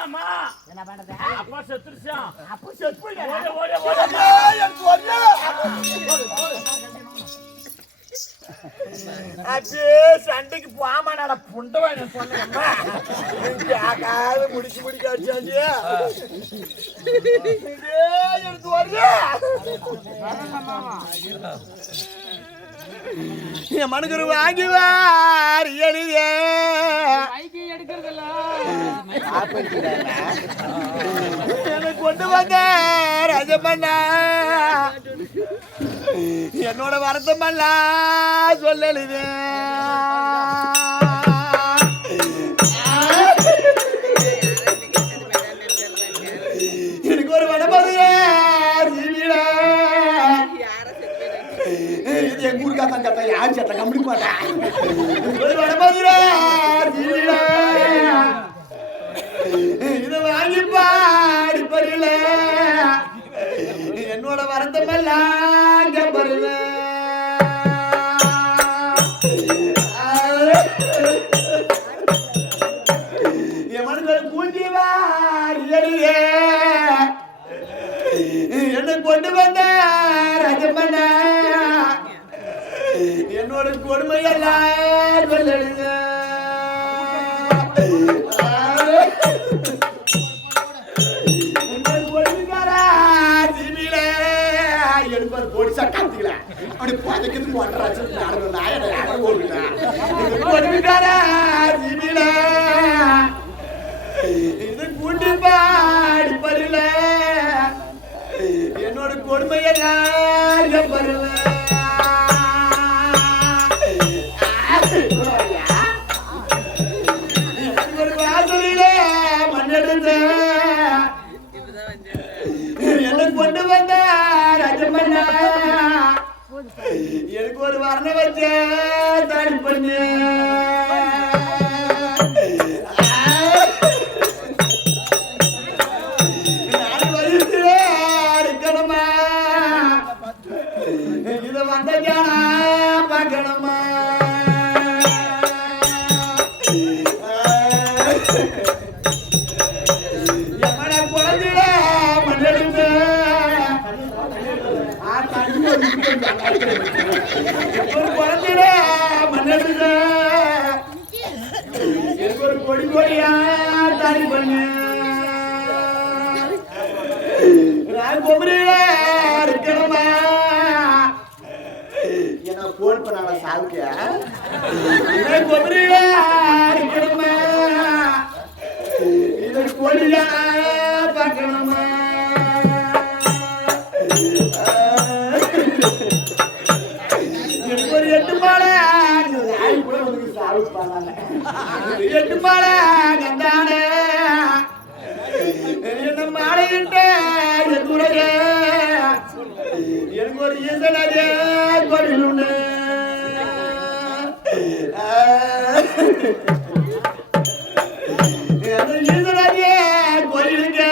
செத்துருச்சாமா? என்ன பண்றது? அப்பா செத்துருச்சான். அப்ப செத்து போய் அப்படியே சண்டைக்கு போமா நட புண்டவா சொன்னேம்மா. கேட்காத முடிக்க அடிச்சாச்சு. எடுத்து வருது என் மனுக்கு வாங்கிவார் எழுதிய எனக்கு கொண்டு வந்த ரஜமண்ணா என்னோட வருத்தமெல்லாம் சொல்லலுது. எனக்கு ஒரு வடமதுரை இது எங்க ஊருக்கா தான் சட்டை யார் சட்டை கம்பெனி மாட்டேன். ஒரு வடமதுரை இதை வாங்கி பாடி பருல என்னோட வருத்தமெல்லாம் பருல என் மனுஷன் கூஞ்சி வாரியே என்னை கொண்டு வந்த ரஜமண்ண என்னோட கொடுமையெல்லாம் சொல்லுங்க. அப்படி பதக்கத்து போடுறாச்சு இது கூட்டி பாடி பருல என்னோட கொடுமையெல்லாம் பருல ஒரு வாசலில மண்ணெடுத்த என்ன கொண்டு வந்த ரஜமண்ணா எனக்கு ஒரு வர்ண வச்ச தாடி பண்ணு நாலு வயசுல இருக்கணுமா இத வந்த ஜானா பார்க்கணுமா எம்மட குழந்தைல மண்ணெடுத்து ஒரு குழந்தைல மண்ணெடுத்த எனக்கு ஒரு கொடி கொடியா தாடி பண்ணு நான் பொம்பளையில இருக்கணுமா என்ன போன் பண்ணால சாவுக்கு பொம்பளையில இருக்கணுமா இது கொடியா பார்க்கணுமா ஒரு 8 மாலை 8 மாலை கண்டானே என்ன மாலையிட்ட எதுடைய எனக்கு ஒரு ஈசனே கோவில் ஈசனே கோயிலுக்கு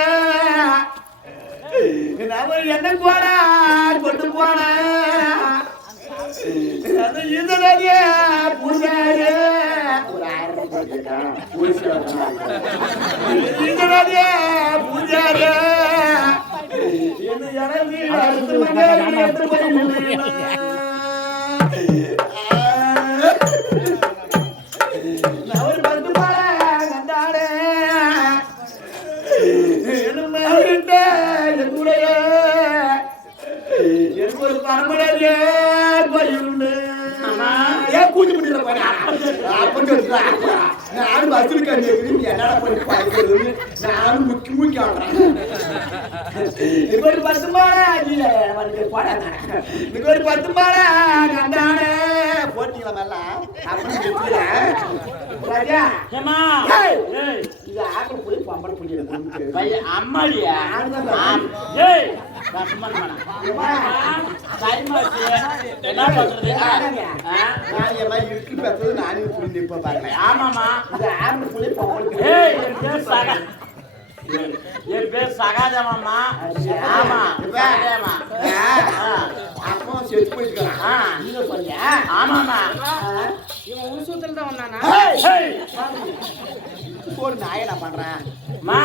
நாம என்ன போனா கொண்டு போன ஈசனே பூஜாரி ஒரு 1000 ஈசனே பூஜாரி என்ன இறங்கி அடுத்த மணி எடுத்து போய் ஒரு 10 மாலை கண்டாடே என்னுடைய எனக்கு ஒரு பரம்பரையே கோயிலுண்டு ஏன் கூட்டி முடியல நானும் பஸ்ஸில் கண்டு என்னடா பண்ணி பார்க்கிறது நானும் முக்கி முக்கி ஆடுறேன். இது ஒரு 10 மாலை போடாங்க இது ஒரு 10 மாலை கண்டானே போட்டீங்களா மேல அப்படின்னு ராஜா இது ஆக்கள் புள்ளி பம்பளை புள்ளி அம்மாடியா என்ன பண்றது? நானும் புரிஞ்சு இப்ப பாருங்க. ஆமாமா இது ஆக்கள் புள்ளி பம்பளை என் பேர் சகாதேவம்மா. ஆமா அப்போ செத்து போயிருக்கலாம். நீங்க பண்ண ஆமாமா இவன் உன் சூத்திரம் தான் வந்தானா? சோறு நான் என்ன பண்றேன் மா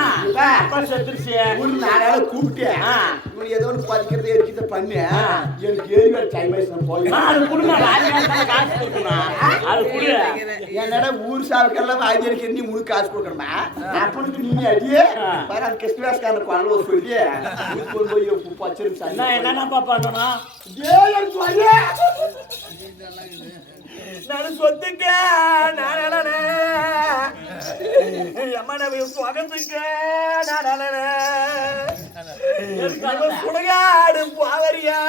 அப்பா செத்துருச்சு ஒரு 4 நாள் கூப்பிட்டு இவன் ஏதோ ஒன்று பதிக்கிறத எரிக்கிறத பண்ணு எனக்கு ஏறி வேற டைம் ஆயிடுச்சு போய் அது குடும்ப காசு கொடுக்கணும் அது குடு என்னடா ஊர் சாவுக்கெல்லாம் வாங்கி அடிக்க நீ முழு காசு கொடுக்கணுமா அப்பனுக்கு நீ அடியே பாரு அந்த கிறிஸ்துவாஸ்காரன் குழந்தை ஒரு சொல்லி கொண்டு போய் பச்சரிப்பு என்னப்பா பண்ணணும் நான் சொத்துக்க சுடுகாடு பாவரியா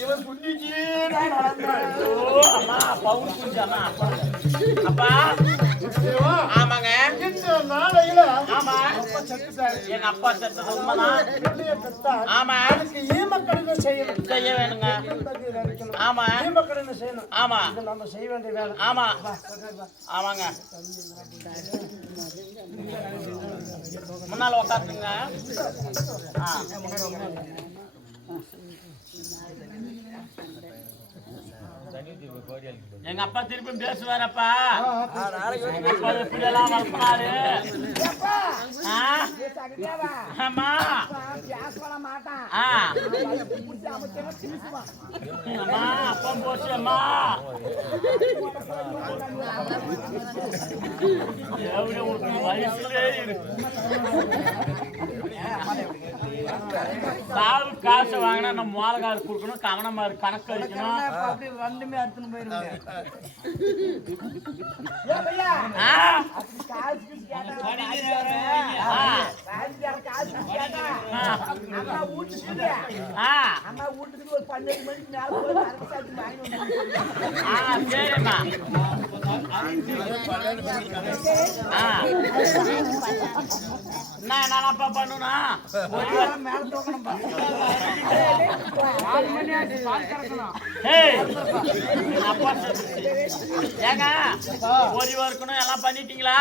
இவன் குண்டிச்சு அப்பா ஆமாங்க நாளையில ஆமா எங்க அப்பா செத்தது உண்மைதான் ஆமா ஈமக்கடனை செய்யணும் செய்ய வேணுங்க ஆமா ஈமக்கடனை செய்யணும் ஆமா நம்ம செய்ய வேண்டிய வேலை ஆமா ஆமாங்க முன்னால உட்காந்துங்க எங்க அப்பா திருப்பி பேசுவாரப்பா இப்படியெல்லாம் வளர்ப்பாரு ஆமா அம்மா அப்பா போச்சு அம்மா வயசுலே சாவு காசு வாங்கினா நம்ம மோளகாரு கொடுக்கணும் கவனமா கணக்கு அடிக்கணும் சரிம்மா என்னப்பா பண்ணுனா ஏங்க ஓய்வா இருக்கணும் எல்லாம் பண்ணிட்டீங்களா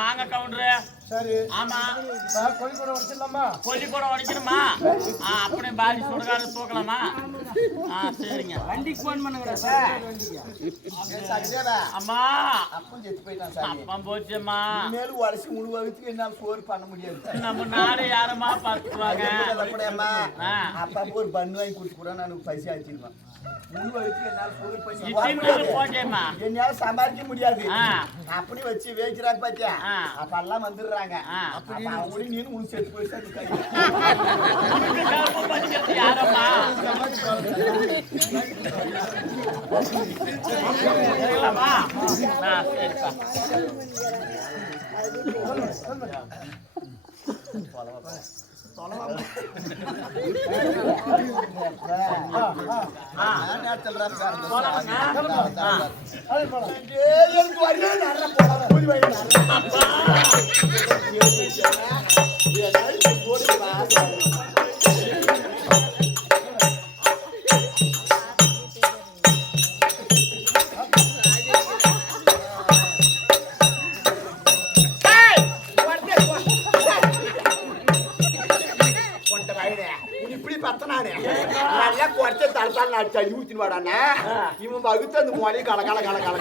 வாங்க கவுண்டரு சரி ஆமா கோழிக்கூட உடைச்சிடலாமா கோழிக்கூட உடைக்கணுமா அப்படியே பாடி சுடுகாடு தூக்கலாமா சரிங்க வண்டிக்கு போன் பண்ணுங்க அம்மா அப்பன் செத்து போயிட்டான் சார் அப்பா போச்சும்மா மேலும் உடச்சி முழு வகுத்துக்கு என்னால சோறு பண்ண முடியாது நம்ம நாடு யாரம்மா பார்த்துக்குவாங்க அப்பா ஒரு பண்ணு வாங்கி கொடுத்து கூட நான் பைசா ஆச்சுருவேன் முழு வகுத்துக்கு என்னால சோறு போச்சேம்மா என்னால சம்பாதிக்க முடியாது அப்படி வச்சு வேச்சுறாங்க பாத்தியா அப்ப எல்லாம் வந்துடுறாங்க அவங்களும் நீனு உனக்கு செத்து போயிட்டு யாரம்மா சரிப்பா நல்லா குறைச்ச தலத்தால் அடிச்சா ஊத்தின்னு வாடானே இவன் வகுத்து அந்த மொழி கல கல கல கல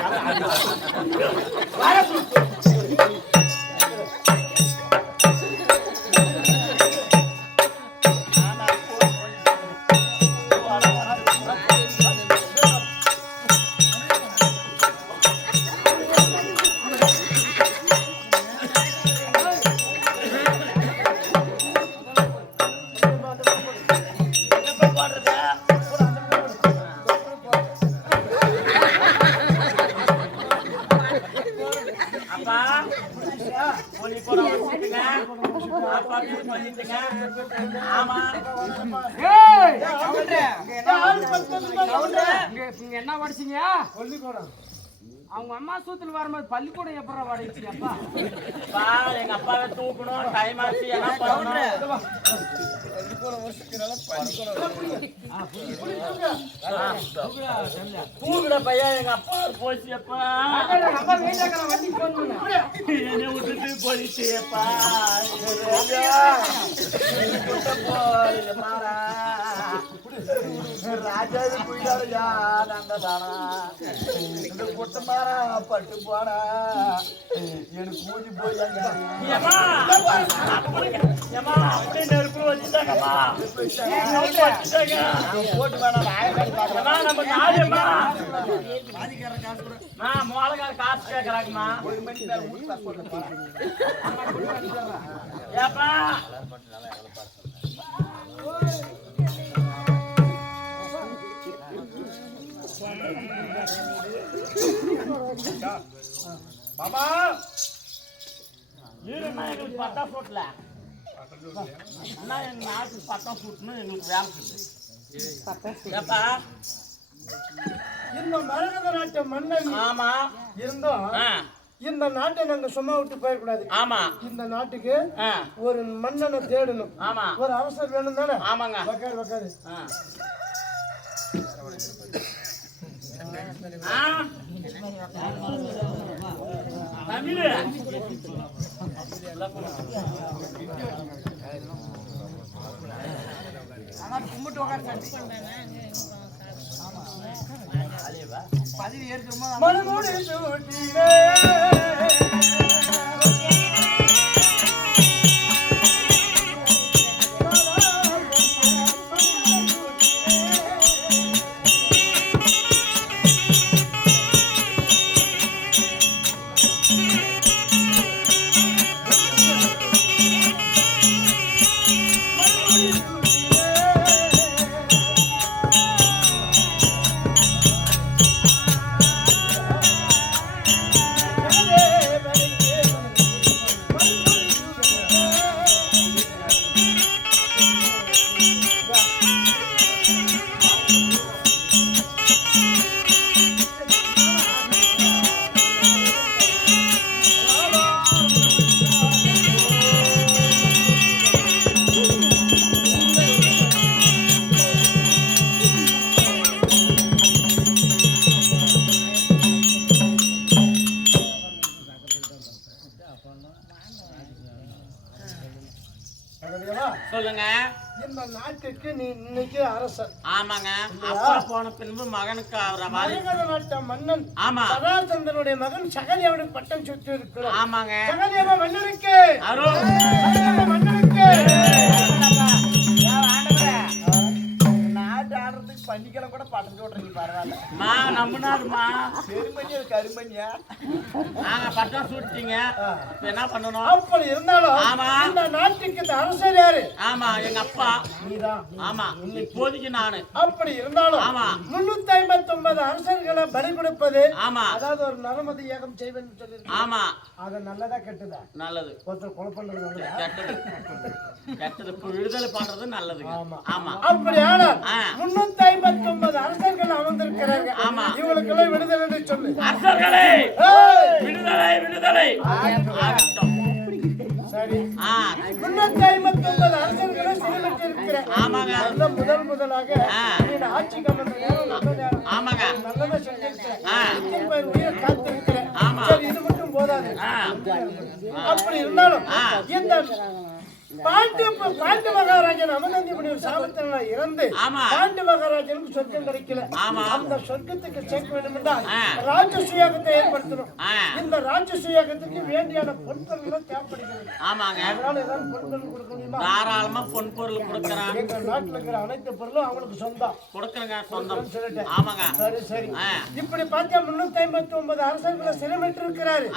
என்ன படிச்சீங்க பள்ளிக்கூடம் அவங்க அம்மா சூத்துல வரும்போது பள்ளிக்கூடம் எப்படா வடைச்சு அப்பா எங்க அப்பாவை தூக்கணும் டைம் ஆச்சு என்ன பண்ணணும் தூக்குற பையன் எங்க அப்பா போச்சு அப்பா என்ன விட்டுட்டு போயிடுச்சு அப்பா ராஜாவே போயிட்டாரையா நாங்க தானா இந்த குட்டமாரா பட்டு போனா எனக்கு ஊதி போய் நெருப்பு வச்சுட்டாங்கம்மா போட்டு வேணாம் நம்ம நாடுமா மோளகார காசு கேட்கறாங்கம்மா ஒரு மணி நேரம் ஊட்டி காசு போட்டு ஏப்பா மாமா இருமா எங்களுக்கு பட்டா போட்டல அண்ணா எங்க நாட்டுக்கு பட்டா போட்டுன்னு எங்களுக்கு வேலை இருக்குது ஏப்பா இந்த மரகத நாட்டு மன்னன் ஆமா இருந்தோம் இந்த நாட்டை நாங்க சும்மா விட்டு போயிடக்கூடாது. ஆமா இந்த நாட்டுக்கு ஒரு மன்னனை தேடணும். ஆமா ஒரு அவசரம் வேணும் தானே. ஆமாங்க உக்காரு உக்காரு. தமிழ் கும்பிட்டு உக்காரு. பதவி ஏற்கிறோமா மனமோடு சூட்டிலே சொல்லுங்க. இந்த நாட்டுக்கு நீ இன்னைக்கு அரசர். ஆமாங்க. அப்பா போன பின்பு மகனுக்கு மரகத நாட்டு மன்னன். ஆமா. சதாசந்தனுடைய மகன் சகதேவனுக்கு பட்டம் சுற்றி இருக்கிறார். ஆமாங்க. சகதேவ மன்னனுக்கு அருள். மன்னனுக்கு நாட்டு ஆடுறதுக்கு பண்ணிக்கலாம் கூட பட்டம் சொல்றீங்க பரவாயில்ல. மா நம்பினாருமா செருமணியா கருமணியா நாங்க பட்டம் சுட்டீங்க என்ன பண்ணணும்? அப்படி இருந்தாலும் ஆமா இந்த நாட்டுக்கு அரசர் யாரு? ஆமா எங்க அப்பா. நீதான். ஆமா இப்போதைக்கு நானு. அப்படி இருந்தாலும் ஆமா 359 அரசர்களை பலி கொடுப்பது. ஆமா அதாவது ஒரு நரமதி யாகம் செய்வேன்னு சொல்லிருக்கேன். ஆமா அது நல்லதா கெட்டதா? நல்லது. ஒருத்தர் கொலை பண்றது நல்லதா? கெட்டது. கெட்டது விடுதலை பண்றது நல்லது. ஆமா அப்படி ஆனால் 359 அரசர்கள் அமர்ந்திருக்கிறாங்க. ஆமா இவங்களுக்கு விடுதலை சொல்லு. அரசர்களே விடுதலை விடுதலை ஆகட்டும். சரி 359 அரசர்களை சிறைப்பட்டிருக்கிறேன். ஆமாங்க. முதலாக ஆட்சிக்கு அமர்ந்த நேரம் ஆமாங்க நல்லதா செஞ்சிருக்கிறேன். உயிரை காத்திருக்கிறேன். சரி இது மட்டும் போதாது. அப்படி இருந்தாலும் இந்த பாண்டு மகாராஜன் அமர்ந்தி ஒரு சாபத்தினால இறந்து பாண்டு மகாராஜனுக்கு சொர்க்கம் கிடைக்கல. அந்த சொர்க்கத்துக்கு சேர்க்க வேண்டும் என்றால் ராஜசுயாகத்தை ஏற்படுத்தணும். இந்த ராஜசுயாகத்துக்கு வேண்டியான பொன்பொருள் தேவைப்படுகிறது. அதனால ஏதாவது பொன்பொருள் கொடுக்க முடியுமா? தாராளமா பொன்பொருள் கொடுக்கறான். எங்க நாட்டுல இருக்கிற அனைத்து பொருளும் அவங்களுக்கு சொந்தம். கொடுக்கறங்க சொந்தம் சொல்லிட்டேன். ஆமாங்க. சரி சரி. இப்படி பார்த்தா 359 அரசர்களை சிறைமிட்டு இருக்கிறாரு.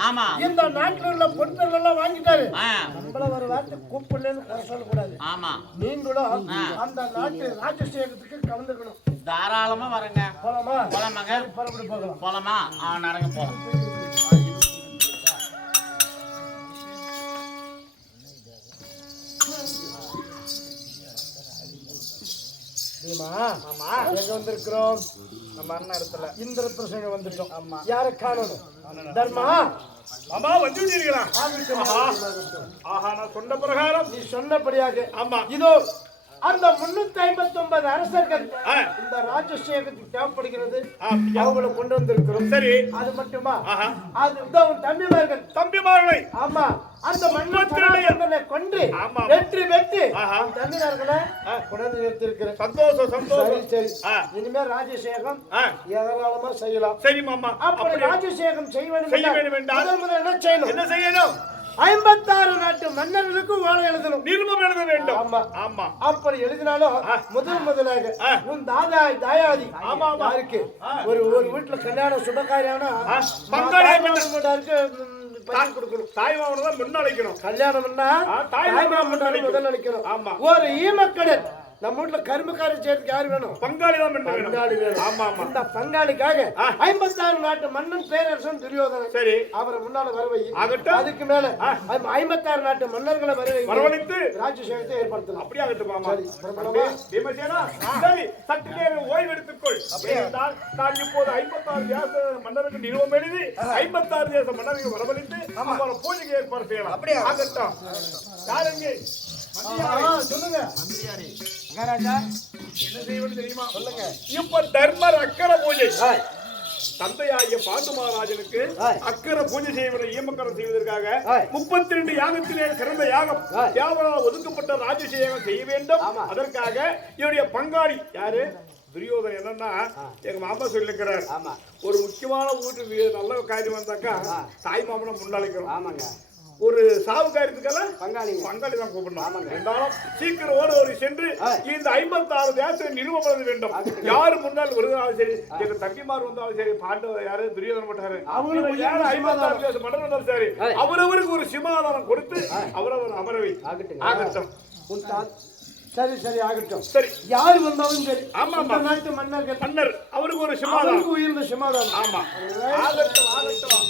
இந்த நாட்டுல உள்ள பொன்பொருள் எல்லாம் வாங்கிட்டாரு. நம்மள ஒரு வார்த்தை கூப்பிடலன்னு சொல்லக்கூடாது. ஆமா நீங்களும் அந்த நாட்டு ராஜசேகத்துக்கு கலந்துக்கணும். தாராளமா வரங்க. போலாமா? போலாமாங்க. புறப்பட்டு போகலாம். போலாமா? நடங்க போலாம். எங்க வந்திருக்கிறோம்? நம்ம அண்ணா இடத்துல இந்திர பிரசங்க வந்துட்டோம். யார காணணும்? தர்மா மாமா வந்து விட்டீர்களா? ஆஹா நான் சொன்ன பிரகாரம் நீ சொன்னபடியாக. ஆமா இதோ அந்த 359 அரசர்கள் இந்த ராஜசேகத்துக்கு தேவைப்படுகிறது. அவங்களை கொண்டு வந்திருக்கிறோம். சரி, அது மட்டுமா? அது தம்பிமார்களை ஆமா அந்த மன்னரை கொண்டு வெற்றி பெற்று தம்பிமார்களை கொண்டு நிறுத்திருக்கிறேன். சந்தோஷம் சந்தோஷம். சரி, இனிமே ராஜசேகம் ஏராளமா செய்யலாம். சரி மாமா. அப்படி ராஜசேகம் செய்ய வேண்டும் என்றால் என்ன செய்யணும்? என்ன செய்யணும்? 56 நாட்டு மன்னர்களுக்கு ஓலை எழுதணும், நிருபம் எழுத வேண்டும். ஆமா ஆமா. அப்படி எழுதினாலும் முதலாக உன் தாயாதி யாருக்கு ஒரு வீட்டுல கல்யாணம் சுபகாரியான தாய் மாமன் தான் முன்னழைக்கணும். கல்யாணம்னா தாய் மாமன் முதல் அழைக்கணும். ஆமா. ஒரு ஈமக்கடல் நம்ம வீட்டுல கரும்புக்காரி செய்யறதுக்கு யாரு வேணும்? பங்காளி தான் பங்காளி வேணும். ஆமா ஆமா. இந்த பங்காளிக்காக 56 நாட்டு மன்னன் பேரரசன் துரியோதனன். சரி, அவரை முன்னால வரவை ஆகட்டும். அதுக்கு மேல 56 நாட்டு மன்னர்களை வரவழைத்து ராஜசேகத்தை ஏற்படுத்தலாம். அப்படியே ஆகட்டும் மாமா. பீமசேனா, சரி, சற்று நேரம் ஓய்வு எடுத்துக்கொள். ஏனென்றால் நான் இப்போது 56 தேச மன்னருக்கு நிறுவனம் எழுதி 56 தேச மன்னருக்கு வரவழைத்து அவரை பூஜைக்கு ஏற்பாடு செய்யலாம். அப்படியே ஆகட்டும். யாருங்க சொல்லுங்க மகாராஜா, என்ன செய்வது தெரியுமா? சொல்லுங்க. இப்ப தர்மர் அக்கர பூஜை தந்தையாகிய பாண்டு மகாராஜனுக்கு அக்கர பூஜை செய்வதை ஈமக்கரம் செய்வதற்காக 32 யாகத்திலே சிறந்த யாகம் யாவரால் ஒதுக்கப்பட்ட ராஜசேகம் செய்ய வேண்டும். அதற்காக என்னுடைய பங்காளி யாரு? துரியோதன். என்னன்னா எங்க மாமா சொல்லிருக்கிறார், ஒரு முக்கியமான வீட்டு நல்ல காரியம் வந்தாக்கா தாய் மாமனை முன்னழைக்கிறோம். ஆமாங்க. ஒரு சாவு காரியத்துக்கெல்லாம் பங்காளி தான் கூப்பிடணும். இருந்தாலும் சீக்கிரம் ஓடி சென்று இந்த 56 தேசத்தை நிறுவப்பட வேண்டும். யாரு முன்னால் வருகிறாலும் சரி, எங்க தம்பிமார் வந்தாலும் சரி, பாண்டவர் யாரு துரியோதன மாட்டாரு, 56 தேசம் மன்னர் வந்தாலும் சரி, அவரவருக்கு ஒரு சிமாதானம் கொடுத்து அவரவர் அமரவை ஆகட்டும். சரி சரி ஆகட்டும். சரி, யாரு வந்தாலும் சரி. ஆமா ஆமா. நாட்டு மன்னர் அவருக்கு ஒரு சிமாதானம், உயர்ந்த சிமாதானம். ஆமா, ஆகட்டும் ஆகட்டும்.